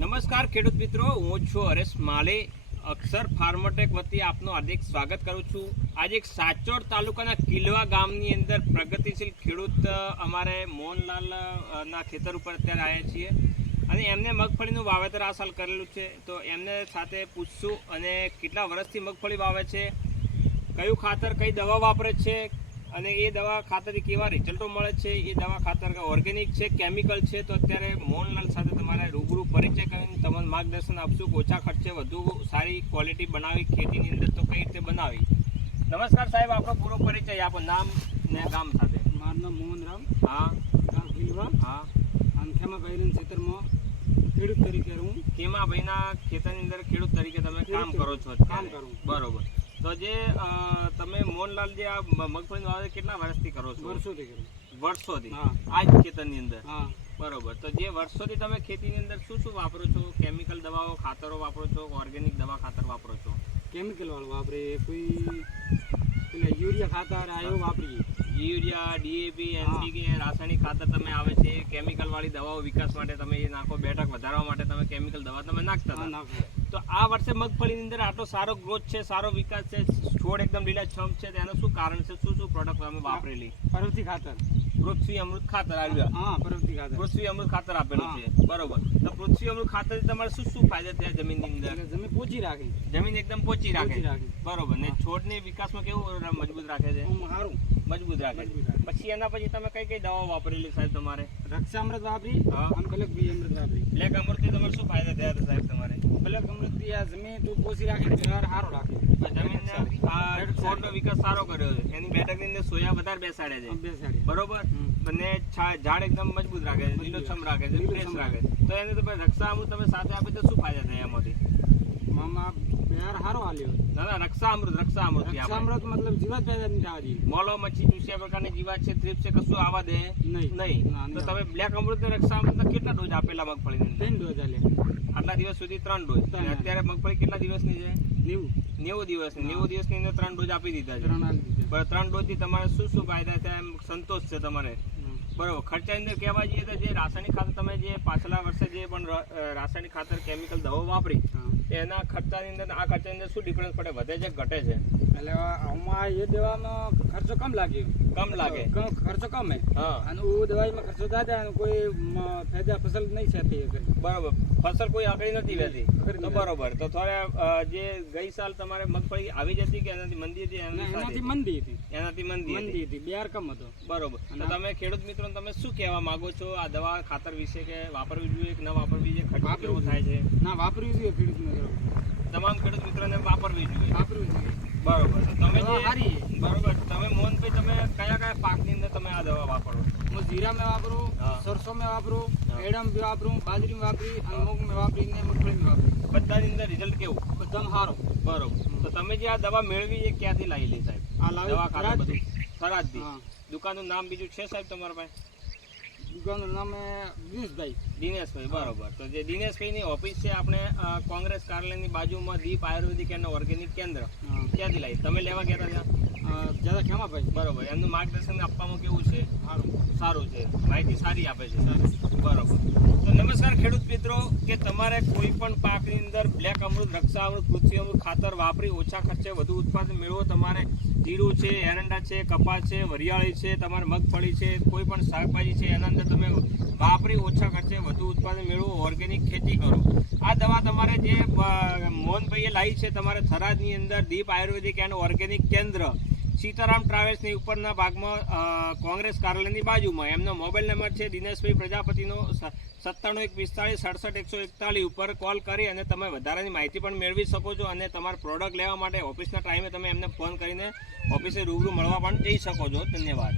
નમસ્કાર ખેડૂત મિત્રો, હું છું હરેશ માલે. અક્ષર ફાર્મટેક વતી આપનું હાર્દિક સ્વાગત કરું છું. આજે એક સાચોડ તાલુકાના કિલવા ગામની અંદર પ્રગતિશીલ ખેડૂત અમારે મોહનલાલ ના ખેતર ઉપર અત્યારે આવ્યા છીએ અને એમને મગફળીનું વાવેતર આ સાલ કરેલું છે. તો એમને સાથે પૂછશું અને કેટલા વર્ષથી મગફળી વાવે છે, કયું ખાતર કઈ દવા વાપરે છે અને એ દવા ખાતરથી કેવા રિઝલ્ટો મળે છે, એ દવા ખાતર ઓર્ગેનિક છે કેમિકલ છે. તો અત્યારે મોહનલાલ સાથે તમારે રૂબરૂ પરિચય કરીને તમને માર્ગદર્શન આપશું કે ઓછા ખર્ચે વધુ સારી ક્વોલિટી બનાવી ખેતીની અંદર તો કઈ રીતે બનાવી. નમસ્કાર સાહેબ, આપણો પૂરો પરિચય આપો, નામ ને ગામ સાથે. મારું નામ મોહનરામ. હા. ગામ ખીલવા. હા. અને ખેમાભાઈના ખેતરમાં ખેડૂત તરીકે હું. ખેમાભાઈના ખેતરની અંદર ખેડૂત તરીકે તમે કામ કરો છો. કામ કરું. બરોબર. તો જે તમે મોહનલાલ જે આ મગફળીનું વાવેતર કેટલા વર્ષથી કરો છો? વર્ષોથી કરું. વર્ષોથી? હા. આ જ ખેતરની અંદર? હા. બરોબર. તો જે વર્ષોથી તમે ખેતીની અંદર શું શું વાપરો છો? કેમિકલ દવાઓ ખાતરો વાપરો છો, ઓર્ગેનિક દવા ખાતર વાપરો છો? કેમિકલ વાળું વાપરે, કોઈ પેલા યુરિયા ખાતર આવ્યો વાપરીએ. યુરિયા, ડીએપી, એનપીકે, રાસાયણિક ખાતર તમે આવે છે, કેમિકલ વાળી દવાઓ વિકાસ માટે તમે એ નાખો, બેઠક વધારવા માટે તમે કેમિકલ દવા તમે નાખતા હતા. તો આ વર્ષે મગફળીની અંદર આટલો સારો ગ્રોથ છે, સારો વિકાસ છે, છોડ એકદમ લીલાછમ છે, તેનું શું કારણ છે? શું શું પ્રોડક્ટ તમે વાપરેલી? પૃથ્વી ખાતર, પૃથ્વી અમૃત ખાતર આવ્યું. હા, પૃથ્વી ખાતર, પૃથ્વી અમૃત ખાતર આપેલું છે. બરોબર. તો પૃથ્વી અમૃત ખાતર તમારે શું શું ફાયદા થયા જમીનની અંદર? જમીન પોચી રાખે, જમીન એકદમ પોચી રાખે. બરોબર. ને છોડની વિકાસમાં કેવું મજબૂત રાખે છે? સારું મજબૂત રાખે છે. પછી એના પછી તમે કઈ કઈ દવાઓ વાપરેલી સાહેબ તમારે? રક્ષામૃત વાપરી અને બ્લેક અમૃત વાપરી. બ્લેક અમૃતથી તમારે શું ફાયદા થયા હતા સાહેબ તમારે? બ્લેક અમૃતથી આ જમીન તો પોચી રાખે, સારો રાખે. જમીનને આ છોડનો વિકાસ સારો કર્યો છે. એની બેઠકની અંદર સોયા વધારે બેસાડે છે. બરોબર. અને ઝાડ એકદમ મજબૂત રાખે છે, લીલોછમ રાખે છે, ફ્રેશ રાખે છે. તો એને તો રક્ષા અમૃત તમે સાથે આપે તો શું ફાયદા થયા એમાંથી? મામા યાર હારો આલ્યો. ના, રક્ષા અમૃત મતલબ જીવાત પેદા નહીં થવા દે. મોલો, મચ્છી, ચૂસિયા પ્રકારની જીવાત છે, થ્રિપ્સ છે, કશું આવવા દે નહીં. તો તમે બ્લેક અમૃત ને રક્ષા અમૃત કેટલા ડોઝ આપેલા મગફળીને? 3 ડોઝ આલે. આટલા દિવસ સુધી 3 ડોઝ. અત્યારે મગફળી કેટલા દિવસની છે? 90 દિવસની. 90 દિવસની અંદર 3 ડોઝ આપી દીધા છે. 3 ડોઝ થી તમારે શું શું ફાયદા થયા એમ સંતોષ છે તમારે? બરોબર. ખર્ચાની અંદર કહેવા જઈએ તો જે રાસાયણિક ખાતર તમે જે પાછલા વર્ષે જે પણ રાસાયણિક ખાતર કેમિકલ દવાઓ વાપરી એના ખર્ચાની અંદર આ ખર્ચાની અંદર શું ડિફરન્સ પડે? વધે છે ઘટે છે? એટલે આમાં એ દવામાં ખર્ચો કમ લાગે. ખર્ચો કમ હે. હા. અને ઓ દવાઈમાં ખર્ચો દાદા અને કોઈ ફાયદા ફસલ નહીં થતી. બરોબર. ફસલ કોઈ આગળ નથી વહેતી. તો બરોબર. તો થોડા જે ગઈ સાલ તમારે મગફળી આવી જતી કે એનાથી મંદી હતી? એનાથી મંદી હતી. બિયાર કમ હતો. બરોબર. તો તમે ખેડૂત મિત્રો તમે શું કહેવા માંગો છો આ દવા ખાતર વિશે, કે વાપરવી જોઈએ કે ન વાપરવી જોઈએ? ખર્ચો કેવો થાય છે? ના, વાપરવી જોઈએ. ખેડૂત મિત્રો, તમામ ખેડૂત મિત્રોને વાપરવી જોઈએ. બરોબર. તો તમે બરોબર. તમે મોહનભાઈ તમે કયા પાકની અંદર તમે આ દવા વાપરો? હું જીરા में વાપરું, સરસો में વાપરું, એડમ में વાપરું, બાજરી में વાપરી અને મૂગ में વાપરી ને મગફળી में વાપરી. બધાની અંદર રિઝલ્ટ કેવું? બધામ સારો. બરોબર. તો તમે જે આ દવા મેળવી એ ક્યાંથી લાવેલી સાહેબ? આ લાવી દવા ખાતર બધું થરાદથી. હા. દુકાનનું નામ બીજું છે સાહેબ તમારા પાસે? દુકાનનું નામ દિનેશભાઈ. બરોબર. તો જે દિનેશભાઈની ઓફિસ છે આપણે કોંગ્રેસ કાર્યાલયની બાજુમાં દીપ આયુર્વેદિક અને ઓર્ગેનિક કેન્દ્ર, ક્યાંથી લાવી? તમે લેવા ગયા હતા જ્યાદા ખેમાભાઈ. બરોબર. એમનું માર્ગદર્શન આપવામાં કેવું છે? સારું છે. માહિતી સારી આપે છે. બરોબર. તો નમસ્કાર ખેડૂત મિત્રો, કે તમારે કોઈ પણ પાકની અંદર બ્લેક અમૃત, રક્ષા અમૃત, પૃથ્વી અમૃત ખાતર વાપરી ઓછા ખર્ચે વધુ ઉત્પાદન મેળવો. તમારે જીરું છે, એરંડા છે, કપાસ છે, વરિયાળી છે, તમારે મગફળી છે, કોઈ પણ શાકભાજી છે, એના અંદર તમે વાપરી ઓછા ખર્ચે વધુ ઉત્પાદન મેળવો, ઓર્ગેનિક ખેતી કરો. આ દવા તમારે જે મોહનભાઈએ લાવી છે તમારે થરાદની અંદર દીપ આયુર્વેદિક એન્ડ ઓર્ગેનિક કેન્દ્ર, સીતારામ ટ્રાવેલ્સની ઉપરના ભાગમાં કોંગ્રેસ કાર્યાલયની બાજુમાં. એમનો મોબાઈલ નંબર છે દિનેશભાઈ પ્રજાપતિનો 9715676141 ઉપર કોલ કરી અને તમે વધારાની માહિતી પણ મેળવી શકો છો. અને તમારા પ્રોડક્ટ લેવા માટે ઓફિસના ટાઈમે તમે એમને ફોન કરીને ઓફિસે રૂબરૂ મળવા પણ જઈ શકો છો. ધન્યવાદ.